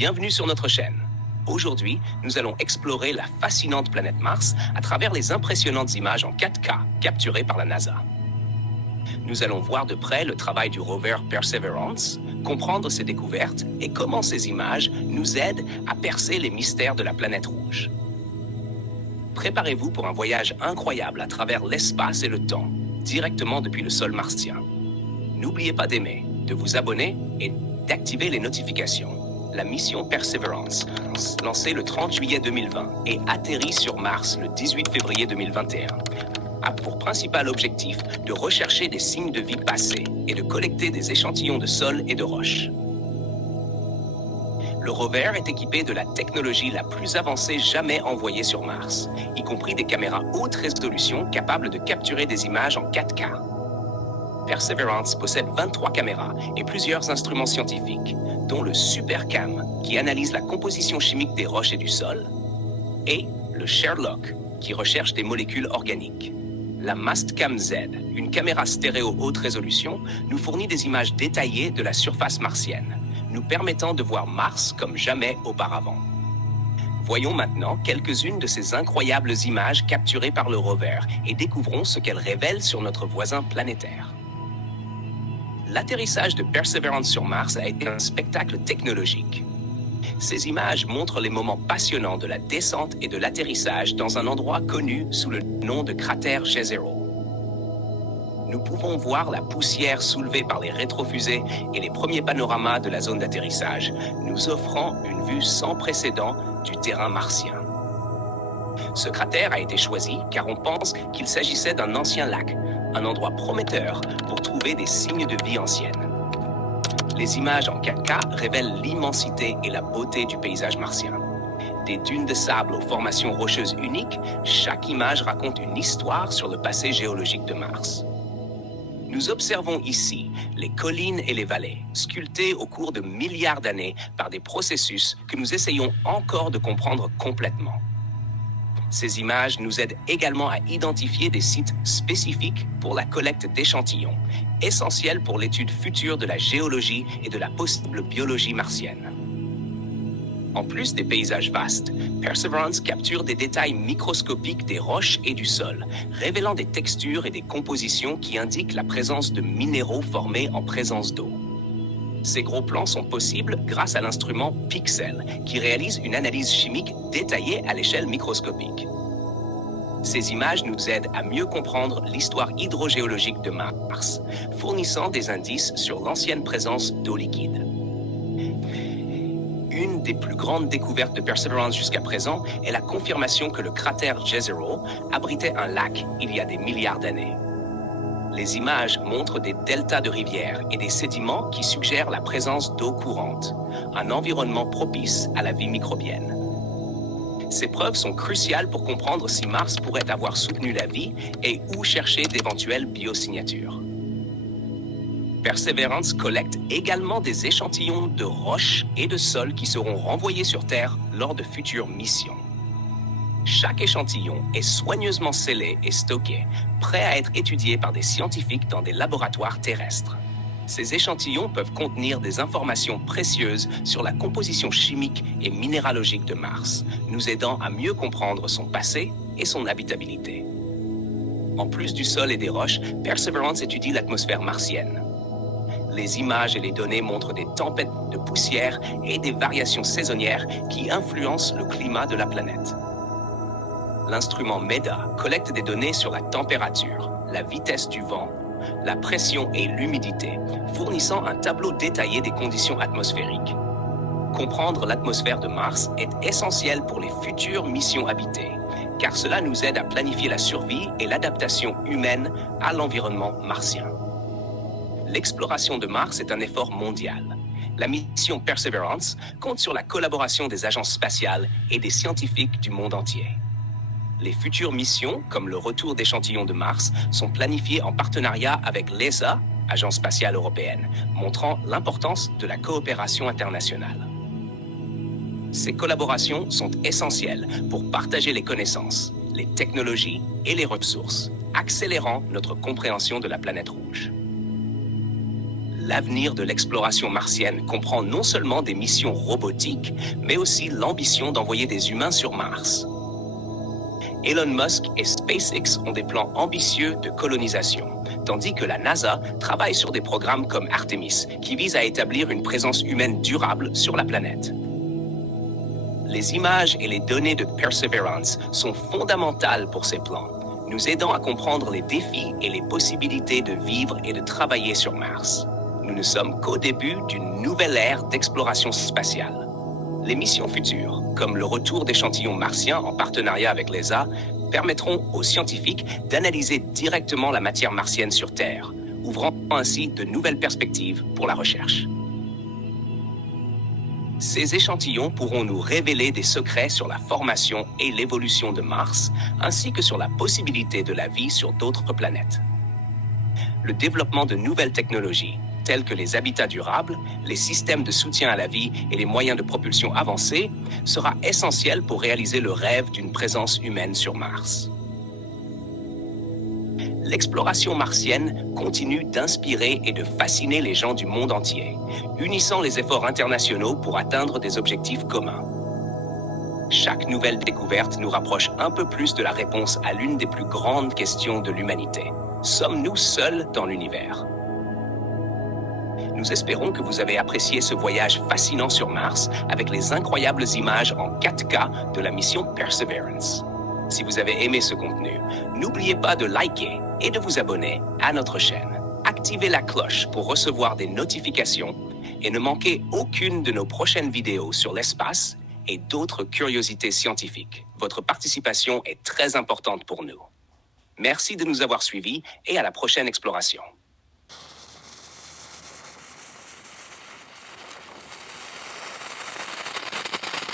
Bienvenue sur notre chaîne. Aujourd'hui, nous allons explorer la fascinante planète Mars à travers les impressionnantes images en 4K capturées par la NASA. Nous allons voir de près le travail du rover Perseverance, comprendre ses découvertes et comment ces images nous aident à percer les mystères de la planète rouge. Préparez-vous pour un voyage incroyable à travers l'espace et le temps, directement depuis le sol martien. N'oubliez pas d'aimer, de vous abonner et d'activer les notifications. La mission Perseverance, lancée le 30 juillet 2020 et atterrit sur Mars le 18 février 2021, a pour principal objectif de rechercher des signes de vie passés et de collecter des échantillons de sol et de roches. Le rover est équipé de la technologie la plus avancée jamais envoyée sur Mars, y compris des caméras haute résolution capables de capturer des images en 4K. Perseverance possède 23 caméras et plusieurs instruments scientifiques, dont le SuperCam, qui analyse la composition chimique des roches et du sol, et le Sherlock, qui recherche des molécules organiques. La Mastcam Z, une caméra stéréo haute résolution, nous fournit des images détaillées de la surface martienne, nous permettant de voir Mars comme jamais auparavant. Voyons maintenant quelques-unes de ces incroyables images capturées par le rover et découvrons ce qu'elles révèlent sur notre voisin planétaire. L'atterrissage de Perseverance sur Mars a été un spectacle technologique. Ces images montrent les moments passionnants de la descente et de l'atterrissage dans un endroit connu sous le nom de cratère Jezero. Nous pouvons voir la poussière soulevée par les rétrofusées et les premiers panoramas de la zone d'atterrissage, nous offrant une vue sans précédent du terrain martien. Ce cratère a été choisi car on pense qu'il s'agissait d'un ancien lac, un endroit prometteur pour trouver des signes de vie ancienne. Les images en 4K révèlent l'immensité et la beauté du paysage martien. Des dunes de sable aux formations rocheuses uniques, chaque image raconte une histoire sur le passé géologique de Mars. Nous observons ici les collines et les vallées, sculptées au cours de milliards d'années par des processus que nous essayons encore de comprendre complètement. Ces images nous aident également à identifier des sites spécifiques pour la collecte d'échantillons, essentiels pour l'étude future de la géologie et de la possible biologie martienne. En plus des paysages vastes, Perseverance capture des détails microscopiques des roches et du sol, révélant des textures et des compositions qui indiquent la présence de minéraux formés en présence d'eau. Ces gros plans sont possibles grâce à l'instrument Pixel, qui réalise une analyse chimique détaillée à l'échelle microscopique. Ces images nous aident à mieux comprendre l'histoire hydrogéologique de Mars, fournissant des indices sur l'ancienne présence d'eau liquide. Une des plus grandes découvertes de Perseverance jusqu'à présent est la confirmation que le cratère Jezero abritait un lac il y a des milliards d'années. Les images montrent des deltas de rivières et des sédiments qui suggèrent la présence d'eau courante, un environnement propice à la vie microbienne. Ces preuves sont cruciales pour comprendre si Mars pourrait avoir soutenu la vie et où chercher d'éventuelles biosignatures. Perseverance collecte également des échantillons de roches et de sol qui seront renvoyés sur Terre lors de futures missions. Chaque échantillon est soigneusement scellé et stocké, prêt à être étudié par des scientifiques dans des laboratoires terrestres. Ces échantillons peuvent contenir des informations précieuses sur la composition chimique et minéralogique de Mars, nous aidant à mieux comprendre son passé et son habitabilité. En plus du sol et des roches, Perseverance étudie l'atmosphère martienne. Les images et les données montrent des tempêtes de poussière et des variations saisonnières qui influencent le climat de la planète. L'instrument MEDA collecte des données sur la température, la vitesse du vent, la pression et l'humidité, fournissant un tableau détaillé des conditions atmosphériques. Comprendre l'atmosphère de Mars est essentiel pour les futures missions habitées, car cela nous aide à planifier la survie et l'adaptation humaine à l'environnement martien. L'exploration de Mars est un effort mondial. La mission Perseverance compte sur la collaboration des agences spatiales et des scientifiques du monde entier. Les futures missions, comme le retour d'échantillons de Mars, sont planifiées en partenariat avec l'ESA, Agence spatiale européenne, montrant l'importance de la coopération internationale. Ces collaborations sont essentielles pour partager les connaissances, les technologies et les ressources, accélérant notre compréhension de la planète rouge. l'avenir de l'exploration martienne comprend non seulement des missions robotiques, mais aussi l'ambition d'envoyer des humains sur Mars. Elon Musk et SpaceX ont des plans ambitieux de colonisation, tandis que la NASA travaille sur des programmes comme Artemis, qui visent à établir une présence humaine durable sur la planète. Les images et les données de Perseverance sont fondamentales pour ces plans, nous aidant à comprendre les défis et les possibilités de vivre et de travailler sur Mars. Nous ne sommes qu'au début d'une nouvelle ère d'exploration spatiale. Les missions futures, comme le retour d'échantillons martiens en partenariat avec l'ESA, permettront aux scientifiques d'analyser directement la matière martienne sur Terre, ouvrant ainsi de nouvelles perspectives pour la recherche. Ces échantillons pourront nous révéler des secrets sur la formation et l'évolution de Mars, ainsi que sur la possibilité de la vie sur d'autres planètes. Le développement de nouvelles technologies, telles que les habitats durables, les systèmes de soutien à la vie et les moyens de propulsion avancés, sera essentiel pour réaliser le rêve d'une présence humaine sur Mars. L'exploration martienne continue d'inspirer et de fasciner les gens du monde entier, unissant les efforts internationaux pour atteindre des objectifs communs. Chaque nouvelle découverte nous rapproche un peu plus de la réponse à l'une des plus grandes questions de l'humanité. Sommes-nous seuls dans l'univers ? Nous espérons que vous avez apprécié ce voyage fascinant sur Mars avec les incroyables images en 4K de la mission Perseverance. Si vous avez aimé ce contenu, n'oubliez pas de liker et de vous abonner à notre chaîne. Activez la cloche pour recevoir des notifications et ne manquez aucune de nos prochaines vidéos sur l'espace et d'autres curiosités scientifiques. Votre participation est très importante pour nous. Merci de nous avoir suivis et à la prochaine exploration.